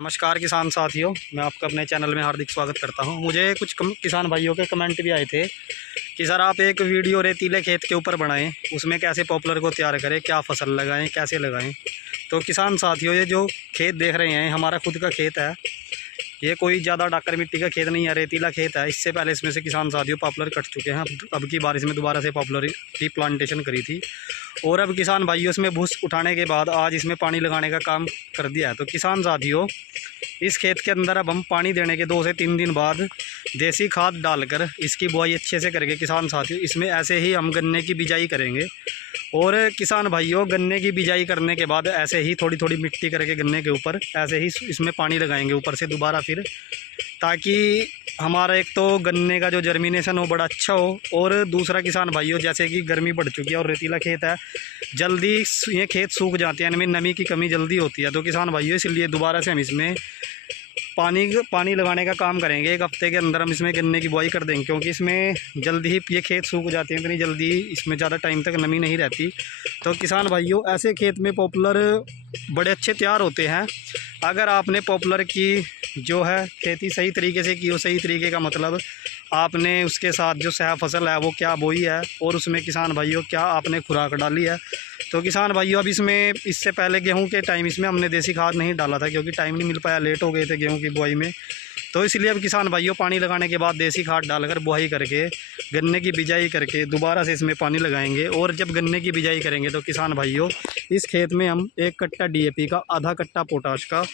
नमस्कार किसान साथियों, मैं आपका अपने चैनल में हार्दिक स्वागत करता हूं। मुझे कुछ किसान भाइयों के कमेंट भी आए थे कि सर आप एक वीडियो रेतीले खेत के ऊपर बनाएं, उसमें कैसे पॉपुलर को तैयार करें, क्या फसल लगाएं, कैसे लगाएं। तो किसान साथियों, ये जो खेत देख रहे हैं हमारा खुद का खेत है। ये कोई ज़्यादा डाकर मिट्टी का खेत नहीं है, रेतीला खेत है। इससे पहले इसमें से किसान साथियों पॉपुलर कट चुके हैं। अब की बारिश में दोबारा से पॉपुलर की प्लांटेशन करी थी और अब किसान भाइयों इसमें भूस उठाने के बाद आज इसमें पानी लगाने का काम कर दिया है। तो किसान साथियों, इस खेत के अंदर अब हम पानी देने के 2 से 3 दिन बाद देसी खाद डालकर इसकी बुआई अच्छे से करके किसान साथियों इसमें ऐसे ही हम गन्ने की बिजाई करेंगे। और किसान भाइयों, गन्ने की बिजाई करने के बाद ऐसे ही थोड़ी थोड़ी मिट्टी करके गन्ने के ऊपर ऐसे ही इसमें पानी लगाएंगे ऊपर से दोबारा फिर, ताकि हमारा एक तो गन्ने का जो जर्मिनेशन हो बड़ा अच्छा हो। और दूसरा किसान भाइयों, जैसे कि गर्मी बढ़ चुकी है और रेतीला खेत है, जल्दी ये खेत सूख जाते हैं, इनमें नमी की कमी जल्दी होती है। तो किसान भाइयों, इसलिए दोबारा से हम इसमें पानी लगाने का काम करेंगे। 1 हफ्ते के अंदर हम इसमें गन्ने की बुआई कर देंगे, क्योंकि इसमें जल्दी ही ये खेत सूख जाते हैं, इतनी जल्दी इसमें ज़्यादा टाइम तक नमी नहीं रहती। तो किसान भाइयों, ऐसे खेत में पॉपुलर बड़े अच्छे तैयार होते हैं। अगर आपने पॉपुलर की जो है खेती सही तरीके से की हो, सही तरीके का मतलब आपने उसके साथ जो सह फसल है वो क्या बोई है और उसमें किसान भाइयों क्या आपने खुराक डाली है। तो किसान भाइयों, अब इसमें इससे पहले गेहूं के टाइम इसमें हमने देसी खाद नहीं डाला था, क्योंकि टाइम नहीं मिल पाया, लेट हो गए थे गेहूं की बुआई में। तो इसलिए अब किसान भाइयों पानी लगाने के बाद देसी खाद डालकर बुआई करके गन्ने की बिजाई करके दोबारा से इसमें पानी लगाएंगे। और जब गन्ने की बिजाई करेंगे तो किसान भाइयों, इस खेत में हम 1 कट्टा DAP का, आधा कट्टा पोटाश का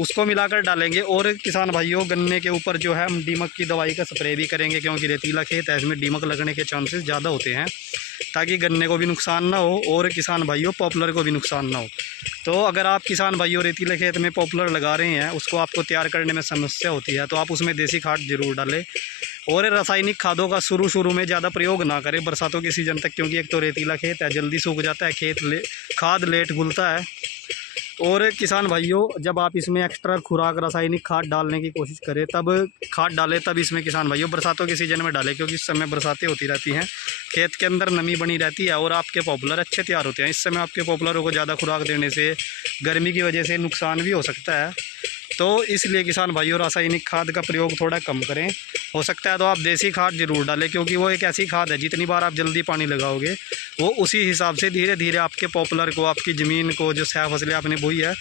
उसको मिलाकर डालेंगे। और किसान भाइयों, गन्ने के ऊपर जो है हम दीमक की दवाई का स्प्रे भी करेंगे, क्योंकि रेतीला खेत है, इसमें दीमक लगने के चांसेस ज़्यादा होते हैं, ताकि गन्ने को भी नुकसान ना हो और किसान भाइयों पॉपुलर को भी नुकसान ना हो। तो अगर आप किसान भाइयों रेतीले खेत में पॉपुलर लगा रहे हैं, उसको आपको तैयार करने में समस्या होती है, तो आप उसमें देसी खाद जरूर डालें। और रासायनिक खादों का शुरू में ज़्यादा प्रयोग ना करें बरसातों के सीज़न तक, क्योंकि एक तो रेतीला खेत है, जल्दी सूख जाता है खेत, खाद लेट घुलता है। और किसान भाइयों, जब आप इसमें एक्स्ट्रा खुराक रासायनिक खाद डालने की कोशिश करें, तब खाद डालें, तब इसमें किसान भाइयों बरसातों के सीज़न में डालें, क्योंकि इस समय बरसातें होती रहती हैं, खेत के अंदर नमी बनी रहती है और आपके पॉपुलर अच्छे तैयार होते हैं। इस समय आपके पॉपुलरों को ज़्यादा खुराक देने से गर्मी की वजह से नुकसान भी हो सकता है। तो इसलिए किसान भाइयों, रासायनिक खाद का प्रयोग थोड़ा कम करें। हो सकता है तो आप देसी खाद जरूर डालें, क्योंकि वो एक ऐसी खाद है जितनी बार आप जल्दी पानी लगाओगे वो उसी हिसाब से धीरे धीरे आपके पॉपुलर को, आपकी ज़मीन को, जो सह फसलें आपने बोई है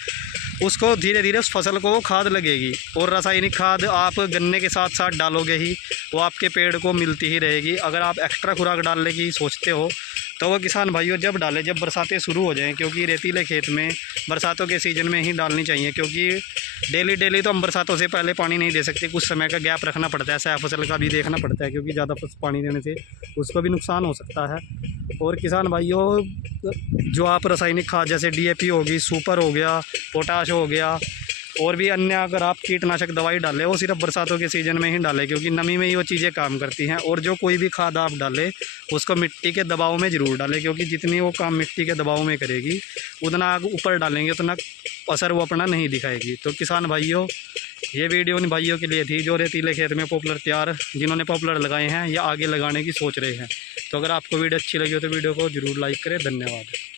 उसको धीरे धीरे उस फसल को वो खाद लगेगी। और रासायनिक खाद आप गन्ने के साथ साथ डालोगे ही, वो आपके पेड़ को मिलती ही रहेगी। अगर आप एक्स्ट्रा खुराक डालने की सोचते हो तो वो किसान भाइयों जब डालें, जब बरसातें शुरू हो जाएं, क्योंकि रेतीले खेत में बरसातों के सीज़न में ही डालनी चाहिए, क्योंकि डेली तो हम बरसातों से पहले पानी नहीं दे सकते, कुछ समय का गैप रखना पड़ता है, सह फसल का भी देखना पड़ता है, क्योंकि ज़्यादा पानी देने से उसको भी नुकसान हो सकता है। और किसान भाइयों, जो आप रासायनिक खाद जैसे DAP होगी, सुपर हो गया, पोटाश हो गया, और भी अन्य अगर आप कीटनाशक दवाई डालें, वो सिर्फ बरसातों के सीज़न में ही डालें, क्योंकि नमी में ही वो चीज़ें काम करती हैं। और जो कोई भी खाद आप डालें उसको मिट्टी के दबाव में ज़रूर डालें, क्योंकि जितनी वो काम मिट्टी के दबाव में करेगी उतना आग ऊपर डालेंगे उतना असर वो अपना नहीं दिखाएगी। तो किसान भाइयों, ये वीडियो उन भाइयों के लिए थी जो रेतीले खेत में पॉपुलर तैयार, जिन्होंने पॉपुलर लगाए हैं या आगे लगाने की सोच रहे हैं। तो अगर आपको वीडियो अच्छी लगी हो तो वीडियो को ज़रूर लाइक करें। धन्यवाद।